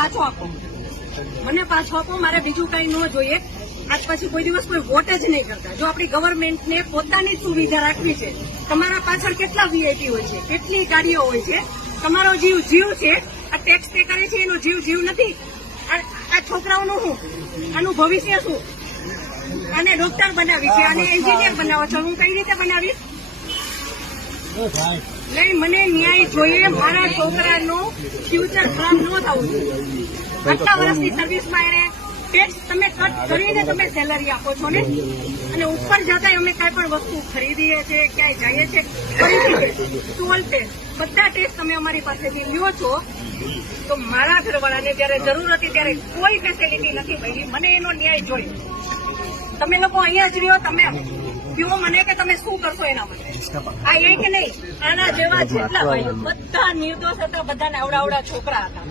પાછો આપો, મને પાછો આપો. મારે બીજું કઈ ન જોઈએ. આજ પછી કોઈ દિવસ કોઈ વોટ જ નહીં કરતા. જો આપણી ગવર્મેન્ટને પોતાની જ સુવિધા રાખવી છે, તમારા પાછળ કેટલા વીઆઈપી હોય છે, કેટલી ગાડીઓ હોય છે, તમારો જીવ છે. આ ટેક્સ પે કરે છે એનો જીવ નથી. આ છોકરાઓનું શું, આનું ભવિષ્ય શું? આને ડોક્ટર બનાવી છે, આને એન્જિનિયર બનાવો છો, હું કઈ રીતે બનાવીશ? નહીં, મને ન્યાય જોઈએ. મારા છોકરાનું ફ્યુચર ખરાબ ન થવું જોઈએ. આટલા વર્ષની સર્વિસમાં એને ટેક્સ તમે કટ કરીને તમે સેલરી આપો છો ને, અને ઉપર જતા અમે કઈ પણ વસ્તુ ખરીદીએ છીએ, ક્યાંય જઈએ છીએ, ટોલ ટેક્સ બધા ટેક્સ તમે અમારી પાસેથી લ્યો છો. તો મારા ઘરવાળાને જયારે જરૂર હતી ત્યારે કોઈ ફેસિલિટી નથી મળી. મને એનો ન્યાય જોઈએ. તમે લોકો અહીંયા જ રહ્યો, તમે કહો મને કે તમે શું કરશો એના માટે. આ એક નહીં, આના જેવા જેટલા ભાઈઓ બધા નિર્દોષ હતા, બધાને અવડા છોકરા હતા.